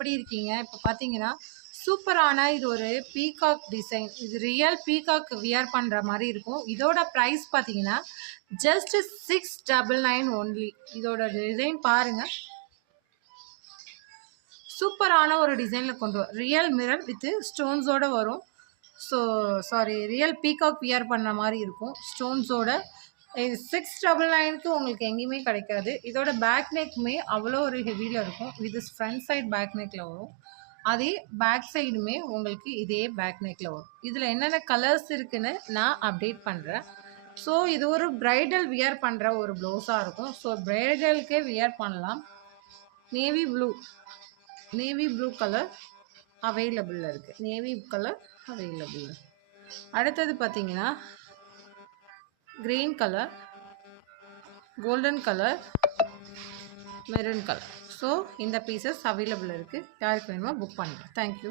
எப்படி இருக்கீங்க? இப்போ பார்த்தீங்கன்னா, சூப்பரான இது ஒரு பீகாக் டிசைன். இது ரியல் பீகாக் வியர் பண்ற மாரி இருக்கும். இதோட பிரைஸ் பார்த்தீங்கன்னா, ஜஸ்ட் 699 ஒன்லி. இதோட டிசைன் பாருங்க. சூப்பரான ஒரு டிசைன்ல கொண்டு வரும். ரியல் மிரர் வித் ஸ்டோன்ஸோட வரும். So sorry real peacock wear பண்ண மாரி இருக்கும். ஸ்டோன்ஸோட. இது 699க்கு உங்களுக்கு எங்கேயுமே கிடைக்காது. இதோட பேக் நெக்குமே அவ்வளோ ஒரு ஹெவியில் இருக்கும். இது ஃப்ரண்ட் சைட் பேக் நெக்கில் வரும். அதே பேக் சைடுமே உங்களுக்கு இதே பேக் நெக்கில் வரும். இதில் என்னென்ன கலர்ஸ் இருக்குன்னு நான் அப்டேட் பண்ணுறேன். ஸோ இது ஒரு பிரைடல் வியர் பண்ணுற ஒரு ப்ளவுஸாக இருக்கும். ஸோ பிரைடலுக்கே வியர் பண்ணலாம். நேவி ப்ளூ கலர் அவைலபிள் இருக்குது. Navy colour available. அடுத்தது பார்த்தீங்கன்னா green colour, golden colour, maroon colour. So இந்த பீசஸ் அவைலபிள் இருக்குது. யாருக்கு வேணுமோ புக் பண்ணுங்கள். தேங்க்யூ.